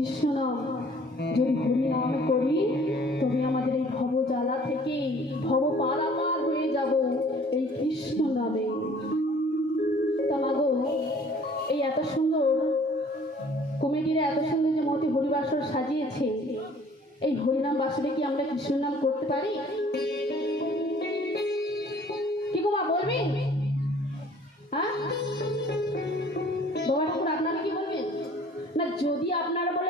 কৃষ্ণ যদি হরি নাম করি, তুমি আমাদের এই ভব জ্বালা থেকে ভব পারাপার হয়ে যাব এই কৃষ্ণ নামে। তা মাগো, এই এত সুন্দর কমেডিরা এত সুন্দর যে মতি হরিবাসর সাজিয়েছে, এই হরিনাম বাসরে কি আমরা কৃষ্ণ নাম করতে পারি? কি গো মা, বলবি? হ্যাঁ? বাবা ঠাকুর আপনারা কি বলবেন না, যদি আপনারা বলে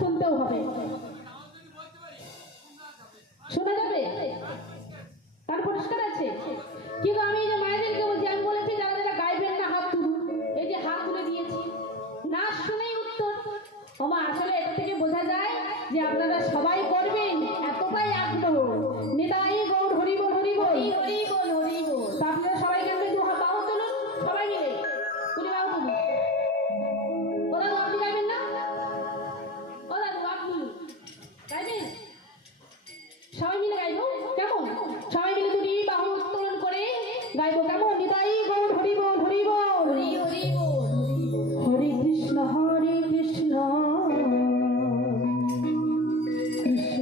Então, respondeu, Rabino. গাইব কেমন নিতাই গৌর হরিব হরিব হরে কৃষ্ণ হরে কৃষ্ণ। কৃষ্ণ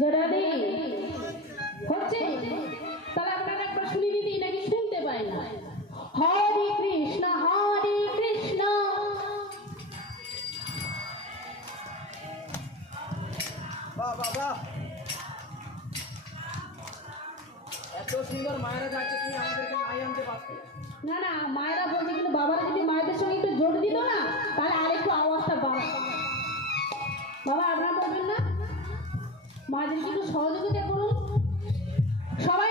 জেডালি হচ্ছে তাহলে আপনারা একবার শুনি নিতে নাকি শুনতে পায় না। হরে কৃষ্ণ হরে কৃষ্ণ। বাহ মায়েরা যাচ্ছে তুমি না না মায়েরা বলছে কিন্তু বাবারা যদি মায়েদের সঙ্গে একটু জোর দিল না তাহলে আরেকটু আওয়াজটা বাড়া বাবা মাঝে একটু সহযোগিতা করুন। সবাই